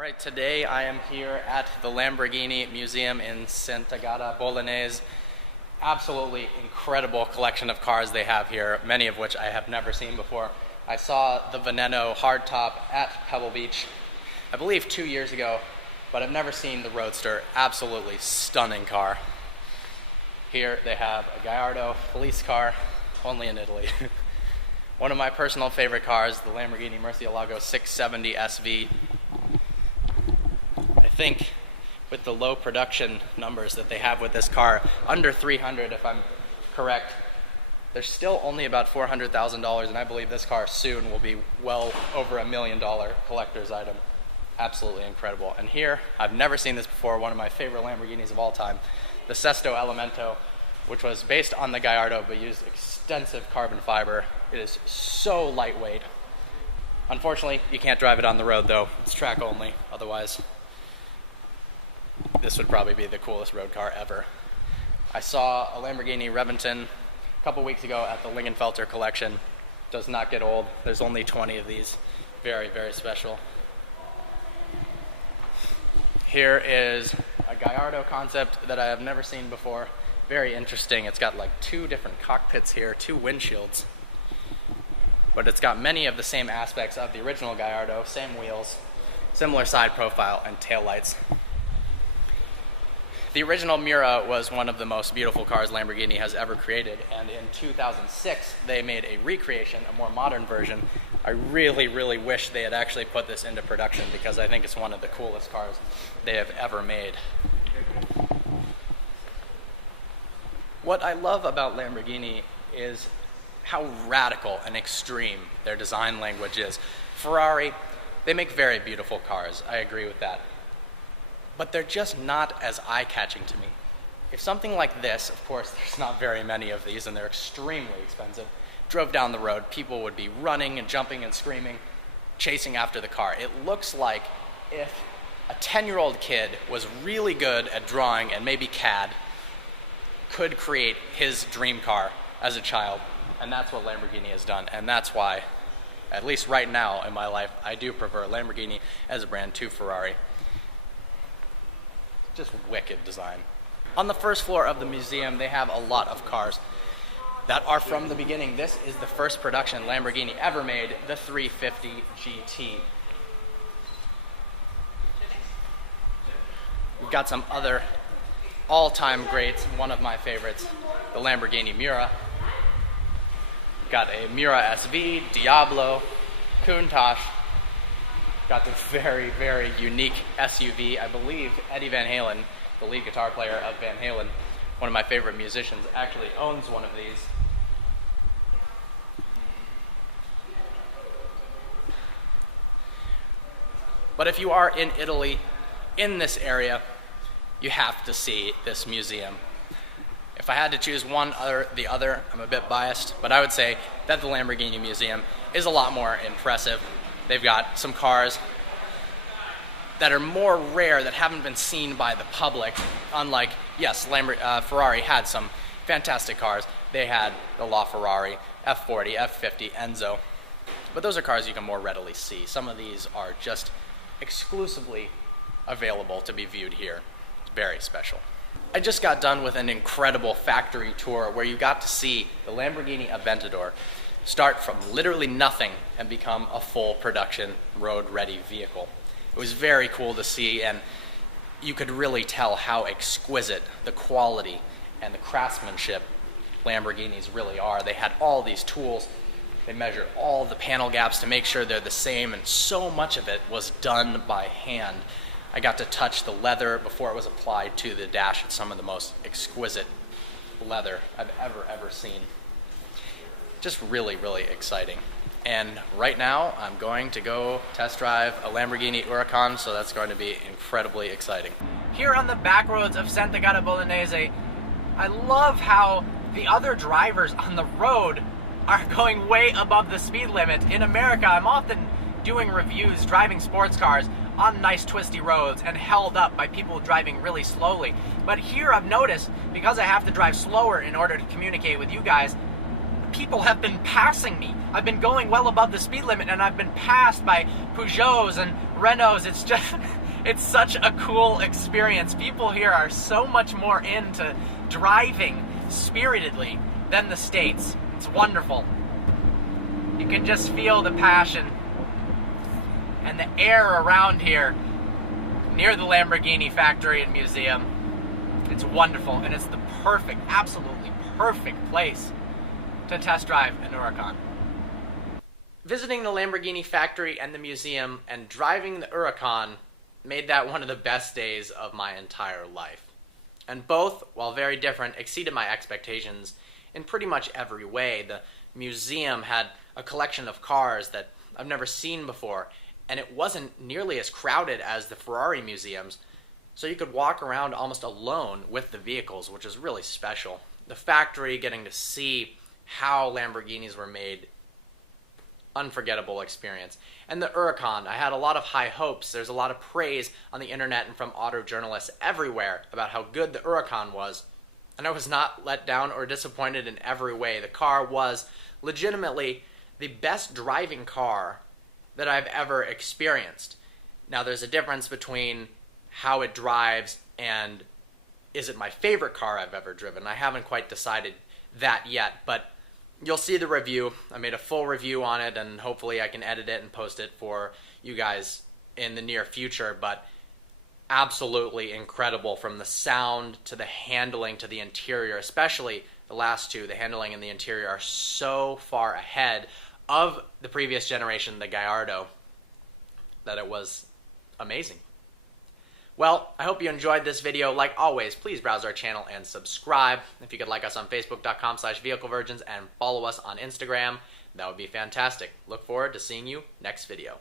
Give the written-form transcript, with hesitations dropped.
All right, today I am here at the Lamborghini Museum in Sant'Agata Bolognese. Absolutely incredible collection of cars they have here, many of which I have never seen before. I saw the Veneno hardtop at Pebble Beach, I believe 2 years ago, but I've never seen the Roadster. Absolutely stunning car. Here they have a Gallardo police car, only in Italy. One of my personal favorite cars, the Lamborghini Murcielago 670 SV. I think with the low production numbers that they have with this car, under 300 if I'm correct, they're still only about $400,000, and I believe this car soon will be well over $1 million collector's item. Absolutely incredible. And here, I've never seen this before, one of my favorite Lamborghinis of all time, the Sesto Elemento, which was based on the Gallardo but used extensive carbon fiber. It is so lightweight. Unfortunately, you can't drive it on the road though. It's track only. Otherwise, this would probably be the coolest road car ever. I saw a Lamborghini Reventon a couple weeks ago at the Lingenfelter collection. Does not get old. There's only 20 of these. Very, very special. Here is a Gallardo concept that I have never seen before. Very interesting. It's got like 2 different cockpits here, 2 windshields. But it's got many of the same aspects of the original Gallardo, same wheels, similar side profile, and taillights. The original Miura was one of the most beautiful cars Lamborghini has ever created, and in 2006 they made a recreation, a more modern version. I really, really wish they had actually put this into production because I think it's one of the coolest cars they have ever made. What I love about Lamborghini is how radical and extreme their design language is. Ferrari, they make very beautiful cars, I agree with that. But they're just not as eye-catching to me. If something like this, of course there's not very many of these and they're extremely expensive, drove down the road, people would be running and jumping and screaming, chasing after the car. It looks like if a 10-year-old kid was really good at drawing and maybe CAD, could create his dream car as a child. And that's what Lamborghini has done. And that's why, at least right now in my life, I do prefer Lamborghini as a brand to Ferrari. Just wicked design. On the first floor of the museum, they have a lot of cars that are from the beginning. This is the first production Lamborghini ever made, the 350 GT. We've got some other all-time greats, one of my favorites, the Lamborghini Miura. Got a Miura SV, Diablo, Countach. Got the very, very unique SUV. I believe Eddie Van Halen, the lead guitar player of Van Halen, one of my favorite musicians, actually owns one of these. But if you are in Italy, in this area, you have to see this museum. If I had to choose one or the other, I'm a bit biased, but I would say that the Lamborghini Museum is a lot more impressive. They've got some cars that are more rare, that haven't been seen by the public. Unlike, yes, Ferrari had some fantastic cars. They had the LaFerrari, F40, F50, Enzo. But those are cars you can more readily see. Some of these are just exclusively available to be viewed here. It's very special. I just got done with an incredible factory tour where you got to see the Lamborghini Aventador start from literally nothing and become a full production road-ready vehicle. It was very cool to see, and you could really tell how exquisite the quality and the craftsmanship Lamborghinis really are. They had all these tools. They measured all the panel gaps to make sure they're the same, and so much of it was done by hand. I got to touch the leather before it was applied to the dash. It's some of the most exquisite leather I've ever seen. Just really, really exciting. And right now, I'm going to go test drive a Lamborghini Huracan, so that's going to be incredibly exciting. Here on the back roads of Sant'Agata Bolognese, I love how the other drivers on the road are going way above the speed limit. In America, I'm often doing reviews, driving sports cars on nice twisty roads and held up by people driving really slowly. But here I've noticed, because I have to drive slower in order to communicate with you guys, people have been passing me. I've been going well above the speed limit, and I've been passed by Peugeots and Renaults. It's just, it's such a cool experience. People here are so much more into driving spiritedly than the States. It's wonderful. You can just feel the passion and the air around here near the Lamborghini factory and museum. It's wonderful, and it's the perfect, absolutely perfect place to test drive an Huracan. Visiting the Lamborghini factory and the museum and driving the Huracan made that one of the best days of my entire life. And both, while very different, exceeded my expectations in pretty much every way. The museum had a collection of cars that I've never seen before, and it wasn't nearly as crowded as the Ferrari museums, so you could walk around almost alone with the vehicles, which is really special. The factory, getting to see how Lamborghinis were made, unforgettable experience. And the Huracan, I had a lot of high hopes. There's a lot of praise on the internet and from auto journalists everywhere about how good the Huracan was, and I was not let down or disappointed in every way. The car was legitimately the best driving car that I've ever experienced. Now, there's a difference between how it drives and is it my favorite car I've ever driven. I haven't quite decided that yet, but you'll see the review. I made a full review on it, and hopefully I can edit it and post it for you guys in the near future, but absolutely incredible, from the sound to the handling to the interior, especially the last two. The handling and the interior are so far ahead of the previous generation, the Gallardo, that it was amazing. Well, I hope you enjoyed this video. Like always, please browse our channel and subscribe. If you could like us on Facebook.com/VehicleVirgins and follow us on Instagram, that would be fantastic. Look forward to seeing you next video.